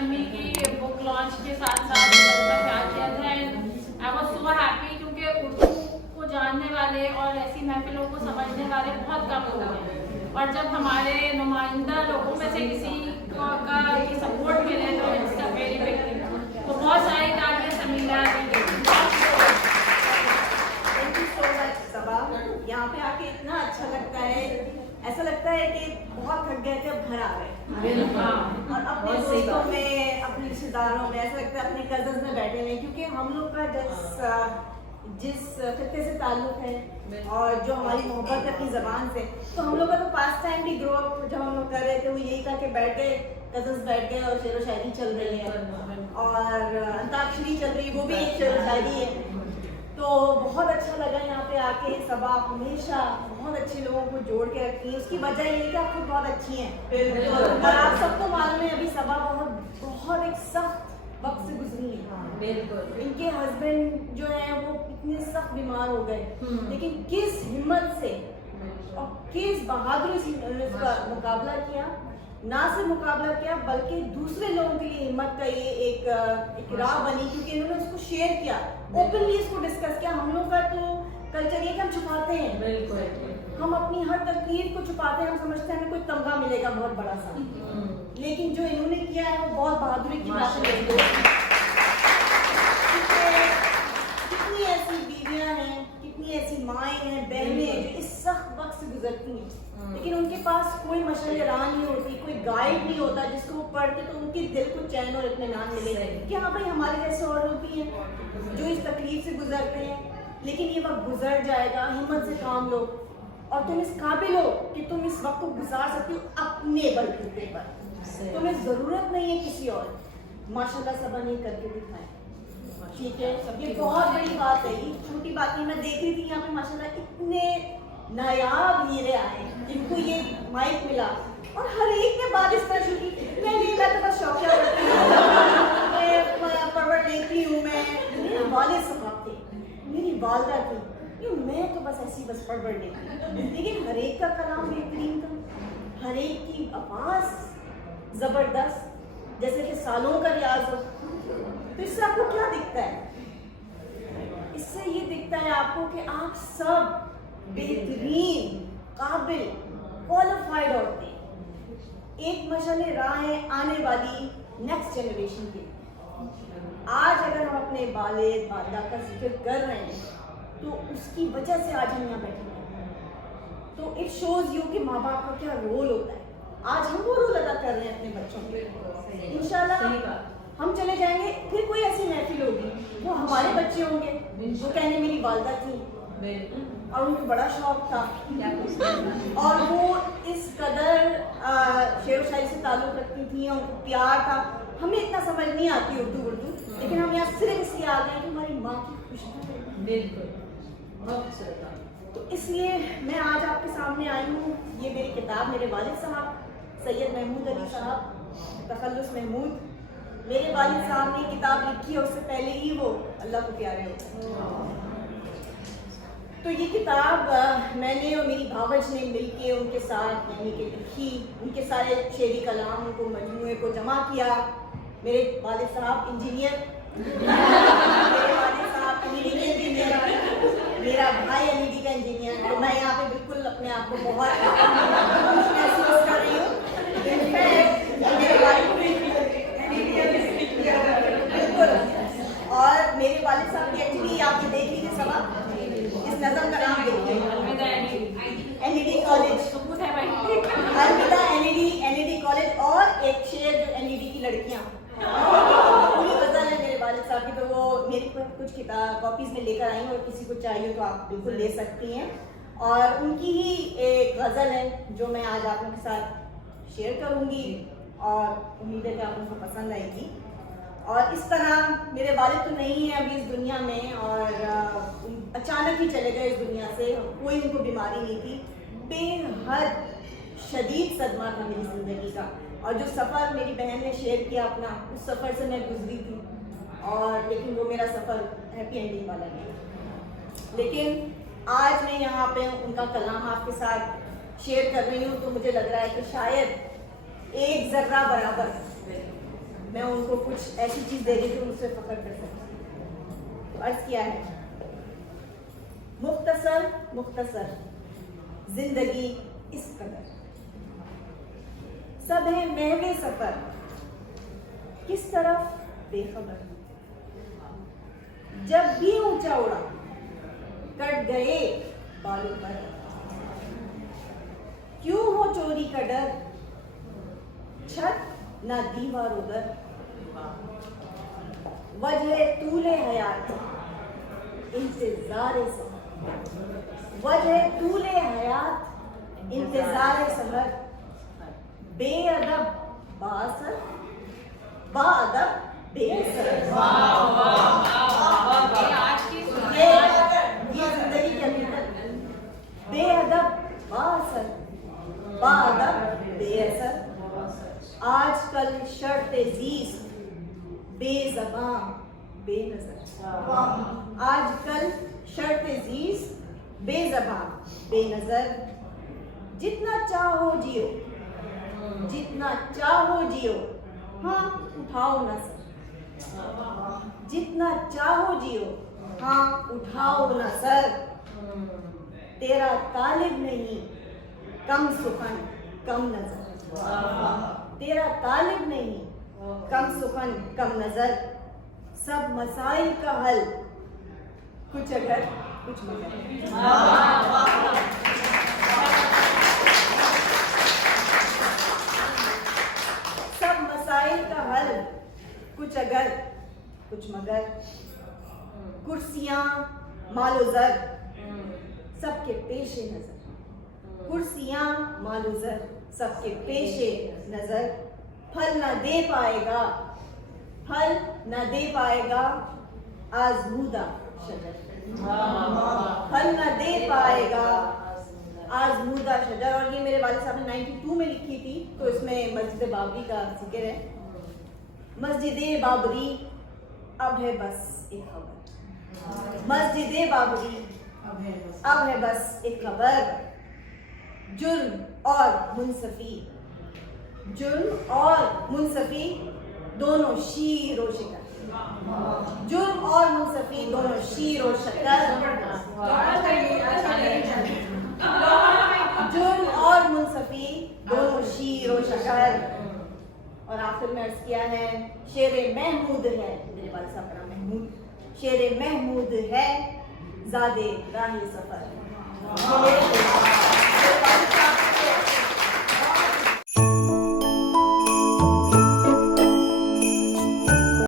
अम्मी की book launch के साथ साथ क्या किया था। आई वॉज सो हैप्पी क्योंकि उर्दू को जानने वाले और ऐसी महफिलों को समझने वाले बहुत कम लोग हैं, और जब हमारे नुमाइंदा लोगों में से किसी का ये सपोर्ट मिले तो it's a very big thing. तो बहुत सारी तालियां समीला दी गई। थैंक यू सो मच सबा। यहाँ पे आके इतना अच्छा लगता है, ऐसा लगता है कि बहुत थक गए थे अब घर आ गए, और अपने दोस्तों में अपने रिश्तेदारों में ऐसा लगता है अपने कजन्स में बैठे हुए, क्योंकि हम लोग का जिस खत्ते से ताल्लुक है और जो हमारी मोहब्बत है अपनी ज़बान से, तो हम लोग का तो पास टाइम भी ग्रो अप जब हम लोग कर रहे थे वो यही था कि बैठ गए, कजन्स बैठ गए और शेर व शायरी चल रही है और अंताक्षरी चल रही है, वो भी एक शेर व शायरी है। तो बहुत अच्छा लगा यहाँ पे आके। सबा हमेशा बहुत अच्छे लोगों को जोड़ के रखती है, उसकी वजह ये है कि आप खुद बहुत अच्छी हैं, और आप सबको मालूम है अभी सबा बहुत एक सख्त वक्त से गुजरी है। बिल्कुल। इनके हस्बैंड जो है वो इतने सख्त बीमार हो गए, लेकिन किस हिम्मत से और किस बहादुरी से उन्होंने इसका मुकाबला किया, ना सिर्फ मुकाबला किया बल्कि दूसरे लोगों के लिए हिम्मत का ये एक राह बनी, क्योंकि इन्होंने उसको शेयर किया, ओपनली इसको डिस्कस किया। हम लोग का तो कल्चर ये कि हम छुपाते हैं, बिल्कुल, हम अपनी हर तकलीफ को छुपाते हैं, हम समझते हैं हमें कोई तमगा मिलेगा बहुत बड़ा सा, लेकिन जो इन्होंने किया है वो बहुत बहादुरी की बात है। कितनी ऐसी बीवियां हैं, कितनी ऐसी माएँ हैं, बहनें हैं जो इस सख्त वक्त से गुजरती हैं, लेकिन उनके पास कोई मशअल राह नहीं होती, कोई गाइड नहीं होता जिसको वो पढ़ के तो उनके दिल को चैन और इत्मीनान मिलेगा कि हाँ भाई हमारे जैसे और लोग भी हैं जो इस तकलीफ से गुजरते हैं, लेकिन ये वक्त गुजर जाएगा, हिम्मत से काम लो और तुम इस काबिल हो कि तुम इस वक्त को गुजार सकती हो अपने बलबूते पर, तुम्हें जरूरत नहीं है किसी और। माशाल्लाह सबा ने करके दिखाए, ठीक है, ये बहुत बड़ी बात है, ये छोटी बात नहीं। मैं देख रही थी यहाँ पे माशाल्लाह इतने नायाब हीरे आए जिनको ये माइक मिला, और हर एक ने बात इस तरह शुरू की, मैं तो बस शौकिया करती हूँ, मैं परवर लेती हूँ, मैं मेरे वालिद साहब थे, मेरी वालदा थी, ये मैं तो बस ऐसी बस परवर लेती हूँ, लेकिन हर एक का कलाम बेहतरीन था, हर एक की आवाज़ ज़बरदस्त, जैसे कि सालों का रियाज हो। तो इससे आपको क्या दिखता है? इससे ये दिखता है आपको कि आप सब बेहतरीन, काबिल, क्वालिफाइड औरतें एक मशाले राह है आने वाली नेक्स्ट जनरेशन के। आज अगर हम अपने वालिद वालिदा का जिक्र कर रहे हैं तो उसकी वजह से आज हम यहाँ बैठे हैं, तो इट शोज यू कि माँ बाप का क्या रोल होता है। आज हम वो रोल अदा कर रहे हैं अपने बच्चों के, इंशाल्लाह हम चले जाएंगे, फिर कोई ऐसी महफिल होगी वो हमारे बच्चे होंगे वो कहने मेरी वालदा थी और उनको बड़ा शौक था और वो इस कदर शेर शायरी से ताल्लुक़ रखती थी, उनको प्यार था। हमें इतना समझ नहीं आती उर्दू, लेकिन हम यहाँ सिर्फ इसलिए आ गए कि हमारी माँ की खुशबू है। बिल्कुल, तो इसलिए मैं आज आपके सामने आई हूँ। ये मेरी किताब मेरे वालिद साहब सैयद महमूद अली साहब तखल्लुस महमूद, मेरे वालिद साहब ने किताब लिखी है, उससे पहले ही वो अल्लाह को प्यारे हो। तो ये किताब मैंने और मेरी भावज ने मिलके उनके साथ यानी कि लिखी, उनके सारे शेरी कलाम को मजमूए को जमा किया। मेरे वालिद साहब इंजीनियर, मेरे वालिद साहब एलईडी के इंजीनियर, मेरा भाई एलईडी का इंजीनियर, तो मैं यहाँ पे बिल्कुल अपने आप को बहुत खुश महसूस कर रही हूँ। मेरे वालिद बिल्कुल, और मेरे वालिद साहब की एक्चुअली आप ये देख लीजिए सवाल, इस नज़म का नाम देखिए, एलईडी कॉलेज, अलविदा एलईडी कॉलेज, और एक शेर जो एलईडी की लड़कियाँ, पूरी गजल है मेरे वालिद साहब की। तो वो मेरे कुछ किताब कॉपीज में लेकर आई हूँ, और किसी को चाहिए तो आप बिल्कुल ले सकती हैं। और उनकी ही एक गज़ल है जो मैं आज आप लोगों के साथ शेयर करूँगी, और उम्मीद है कि आप उनको पसंद आएगी। और इस तरह मेरे वालिद तो नहीं है अभी इस दुनिया में, और अचानक ही चले गए इस दुनिया से, कोई उनको बीमारी नहीं थी, बेहद शदीद सदमा था मेरी ज़िंदगी का। और जो सफ़र मेरी बहन ने शेयर किया अपना, उस सफ़र से मैं गुजरी थी, और लेकिन वो मेरा सफ़र हैप्पी एंडिंग वाला नहीं। लेकिन आज मैं यहाँ पे उनका कलाम आपके साथ शेयर कर रही हूँ, तो मुझे लग रहा है कि शायद एक ज़र्रा बराबर मैं उनको कुछ ऐसी चीज दे रही थी उनसे फख्र कर सकती। तो अर्ज किया है मुख्तसर मुख्तसर जिंदगी इस कदर, सब है महवे सफर किस तरफ बेखबर, जब भी ऊंचा उड़ा कट गए बालों पर, क्यों हो चोरी का डर, छत ना दीवार उधर, वजह तूले हयात इंतजारे सफर, वजह तूले हयात इंतजारे सफर, बेअदब बासर बाअदब बेअसर। ये जिंदगी की हकीकत, बेअदब बाअसर बाअदब बेअसर, आजकल शर्त जीस्त बेज़बां बेनजर, आजकल शर्त जीस्त बेज़बां बेनजर, जितना चाहो जियो जितना चाहो जियो, हाँ उठाओ न सर, जितना चाहो जियो हाँ उठाओ न सर, तेरा तालिब नहीं कम सुखन कम नजर, तेरा तालिब नहीं कम सुखन कम नजर, सब मसाइल का हल कुछ अगर कुछ मगर। सब मसाइल का हल कुछ अगर कुछ मगर, कुर्सियां मालो जर सबके पेशे नजर, कुर्सियां मालो जर सबके पेशे नजर, फल न दे पाएगा फल न दे पाएगा आजमूदा शजर, फल न दे पाएगा आजमूदा शजर। और ये मेरे वालिद साहब ने 92 में लिखी थी, तो इसमें मस्जिद बाबरी का जिक्र है। मस्जिद बाबरी अब है बस एक खबर, मस्जिद बाबरी अब है बस एक खबर, जुर्म और मुनसफी, जुर्म और मुनसफी दोनों शीर और शिकर, जुर्म और मुनसफी दोनों शीर और शक्कर, जुर्म और मुनसफी दोनों शीर और शक्कर। और आखिर में अर्ज किया है शेरे महमूद है, मेरे वालिद साहब का नाम महमूद, शेरे महमूद है ज़ादे राही सफर,